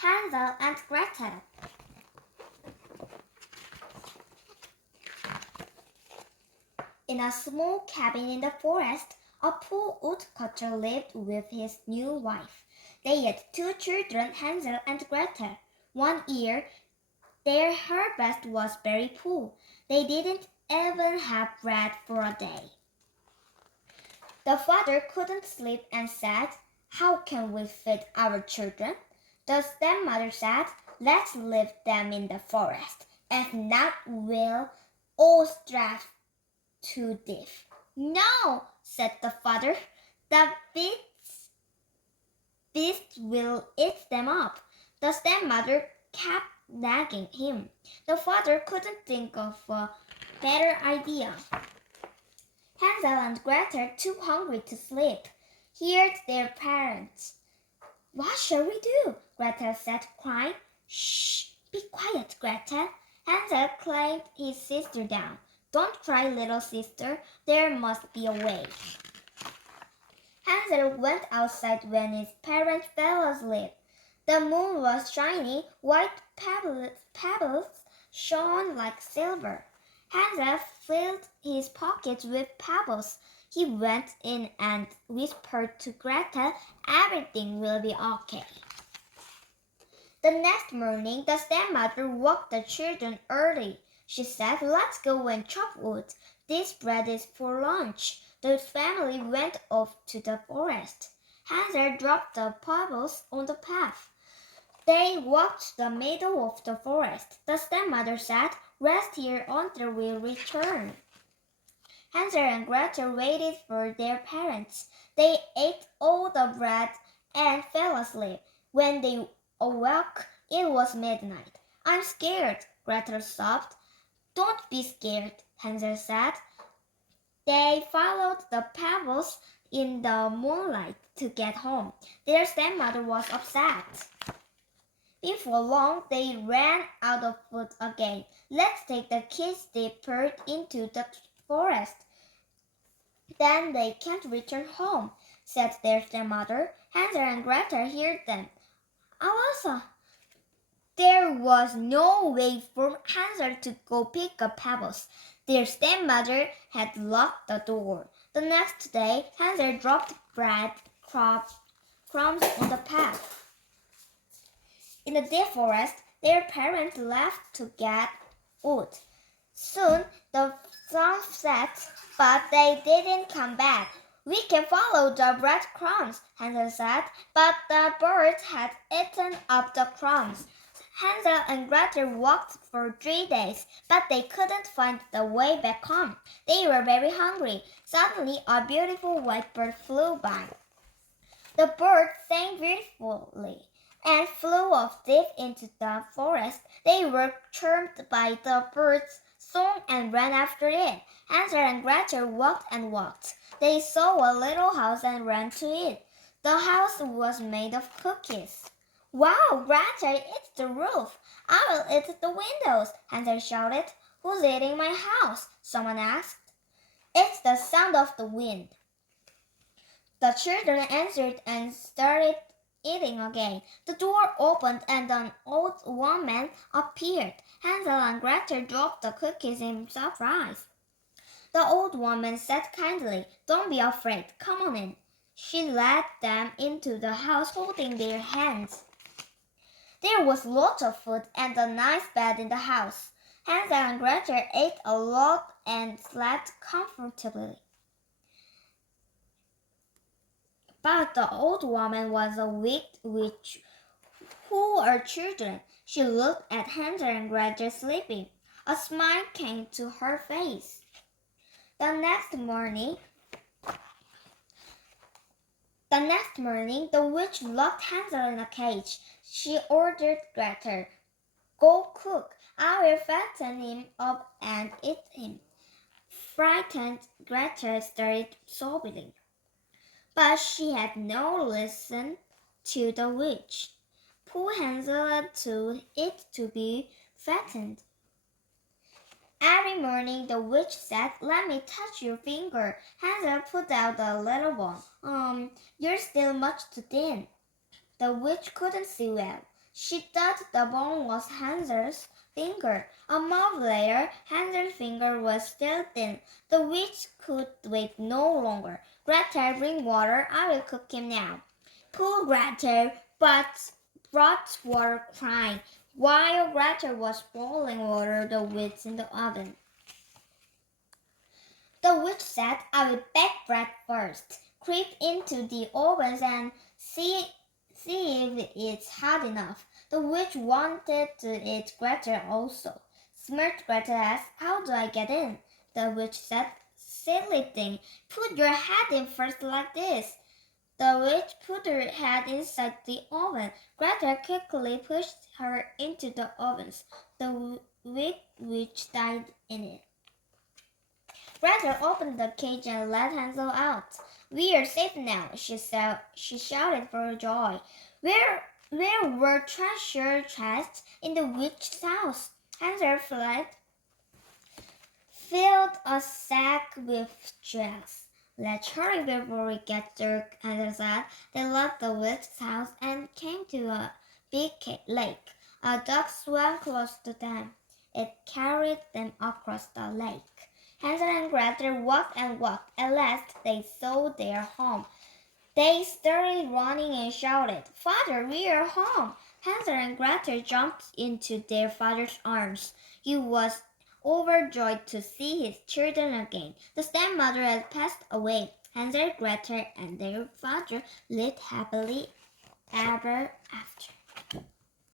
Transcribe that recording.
Hansel and Gretel. In a small cabin in the forest, a poor woodcutter lived with his new wife. They had 2 children, Hansel and Gretel. One year, their harvest was very poor. They didn't even have bread for a day. The father couldn't sleep and said, "How can we feed our children?" The stepmother said, "Let's leave them in the forest. If not, we'll all starve to death." "No," said the father. "The beasts will eat them up." The stepmother kept nagging him. The father couldn't think of a better idea. Hansel and Gretel, too hungry to sleep, heard their parents. "What shall we do?" Gretel said, crying. "Shh! Be quiet, Gretel." Hansel clamped his sister down. "Don't cry, little sister. There must be a way." Hansel went outside when his parents fell asleep. The moon was shining. White pebbles shone like silver. Hansel filled his pockets with pebbles. He went in and whispered to Gretel, "Everything will be okay." The next morning, the stepmother woke the children early. She said, "Let's go and chop wood. This bread is for lunch." The family went off to the forest. Hansel dropped the pebbles on the path. They walked the middle of the forest. The stepmother said, "Rest here until we return." Hansel and Gretel waited for their parents. They ate all the bread and fell asleep. When they awoke, it was midnight. "I'm scared," Gretel sobbed. "Don't be scared," Hansel said. They followed the pebbles in the moonlight to get home. Their stepmother was upset. Before long, they ran out of food again. "Let's take the kids deeper into the forest. Then they can't return home," said their stepmother. Hansel and Gretel heard them. "Alyssa!" There was no way for Hansel to go pick up pebbles. Their stepmother had locked the door. The next day, Hansel dropped bread crumbs on the path. In the deep forest, their parents left to get wood. Soon the sun set, but they didn't come back. "We can follow the breadcrumbs," Hansel said, but the birds had eaten up the crumbs. Hansel and Gretel walked for 3 days, but they couldn't find the way back home. They were very hungry. Suddenly, a beautiful white bird flew by. The bird sang beautifully and flew off deep into the forest. They were charmed by the bird's song and ran after it. Hansel and Gretel walked and walked. They saw a little house and ran to it. The house was made of cookies. "Wow, Gretel, it's the roof. I will eat the windows," Hansel shouted. "Who's eating my house?" someone asked. "It's the sound of the wind." The children answered and started eating again. The door opened and an old woman appeared. Hansel and Gretel dropped the cookies in surprise. The old woman said kindly, "Don't be afraid. Come on in." She led them into the house holding their hands. There was lots of food and a nice bed in the house. Hansel and Gretel ate a lot and slept comfortably. But the old woman was a wicked witch. "Who are children?" She looked at Hansel and Gretel sleeping. A smile came to her face. The next morning, the witch locked Hansel in a cage. She ordered Gretel, "Go cook. I will fatten him up and eat him." Frightened, Gretel started sobbing. But she had no listen to the witch. Poor Hansel had to eat to be fattened. Every morning the witch said, "Let me touch your finger." Hansel put out a little one. You're still much too thin." The witch couldn't see well. She thought the bone was Hansel's finger. A month later, Hansel's finger was still thin. The witch could wait no longer. Gretel, bring water. I will cook him now. Poor Gretel brought water, crying. While Gretel was boiling water, the witch in the oven. The witch said, I will bake bread first. Creep into the oven and see if it's hot enough. The witch wanted to eat Gretel also. Smart Gretel asked, how do I get in? The witch said, silly thing, put your head in first like this. The witch put her head inside the oven. Gretel quickly pushed her into the oven. The witch died in it. Gretel opened the cage and let Hansel out. We are safe now, she shouted for joy. Where were treasure chests in the witch's house? Hansel filled a sack with jewels. Let's hurry before we get dark, Hansel said. They left the witch's house and came to a big lake. A duck swam close to them. It carried them across the lake. Hansel and Gretel walked and walked. At last they saw their home. They started running and shouted, Father, we are home! Hansel and Gretel jumped into their father's arms. He was overjoyed to see his children again. The stepmother had passed away. Hansel, Gretel, and their father lived happily ever after.